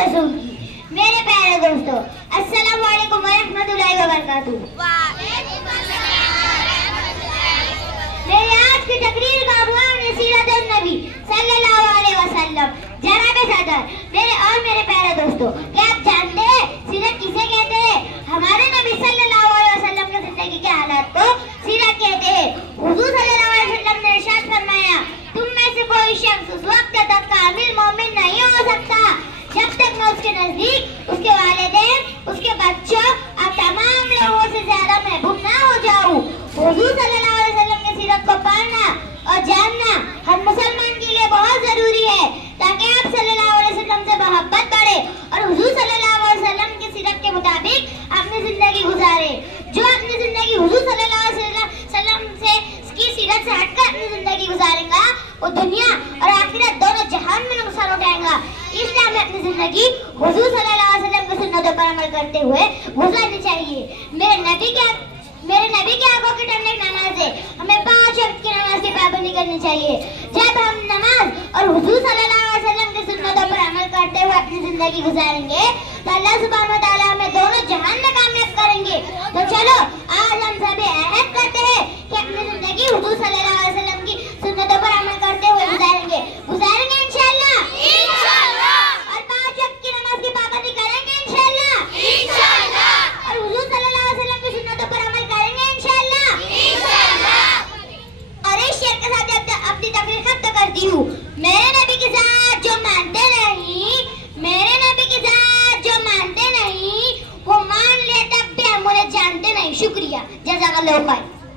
रसूल की। मेरे प्यारे दोस्तों, अस्सलाम वालेकुम व रहमतुल्लाहि व बरकातुहू। मेरी आज की तकरीर का उन्वान है सीरत नबी सल्लल्लाहु अलैहि वसल्लम। जनाब सदर, मेरे प्यारे दोस्तों, क्या आप जानते हैं सीरत किसे कहते हैं? हमारे नबी सल्लल्लाहु अलैहि वसल्लम की जिंदगी के हालात को सीरत कहते हैं। हुजूर सल्लल्लाहु अलैहि वसल्लम ने इरशाद फरमाया, तुम में से कोई शख्स उस वक्त तक कामिल मोमिन नहीं हो सकता जब तक मैं उसके नजदीक, उसके वालिदैन, उसके बच्चों और तमाम लोगों से ज्यादा महबूब ना हो जाऊं। हुजूर सल्लल्लाहु अलैहि वसल्लम की सीरत को पढ़ना और जानना हर मुसलमान के लिए बहुत जरूरी है, ताकि आप सल्लल्लाहु अलैहि वसल्लम से मोहब्बत बढ़े और हुजूर सल्लल्लाहु अलैहि वसल्लम की सीरत के मुताबिक अपनी जिंदगी गुजारे। जो अपनी जिंदगी हुजूर सल्लल्लाहु अलैहि वसल्लम से की सीरत से हटकर अपनी जिंदगी गुजारेगा, वो दुनिया और आखिरत दोनों जहान में नुकसान उठाएगा। इसलिए हमें अपनी जिंदगी हुजूर सल्लल्लाहु अलैहि वसल्लम की सुन्नतों पर अमल करते हुए गुजारनी चाहिए। मेरे नबी के आंखों की ठंडक नमाज है। हमें 5 वक्त की नमाज की पाबंदी करनी चाहिए। जब हम नमाज और हुजूर सल्लल्लाहु अलैहि वसल्लम की सुन्नतों पर अमल करते हुए अपनी जिंदगी गुजारेंगे तो अल्लाह सुब्हानहू व तआला हमें दोनों जहान में कामयाब करेंगे। तो चलो आज हम सभी अहद करते हैं कि अपनी जिंदगी हुजूर सल्लल्लाहु अलैहि वसल्लम की सुन्नतों पर अमल करते हुए गुजारेंगे इंशाअल्लाह। और 5 वक्त की नमाज की पाबंदी करेंगे इंशाअल्लाह। और हुजूर सल्लल्लाहु अलैहि वसल्लम की सुन्नतों पर अमल करेंगे इंशाअल्लाह। और इस शेर के साथ अपनी तकरीर खत्म करती हूँ। मेरे नबी के साथ जो मानते नहीं, वो मान ले तब भी हम उन्हें जानते नहीं। शुक्रिया, जज़ाकल्लाहु खैर।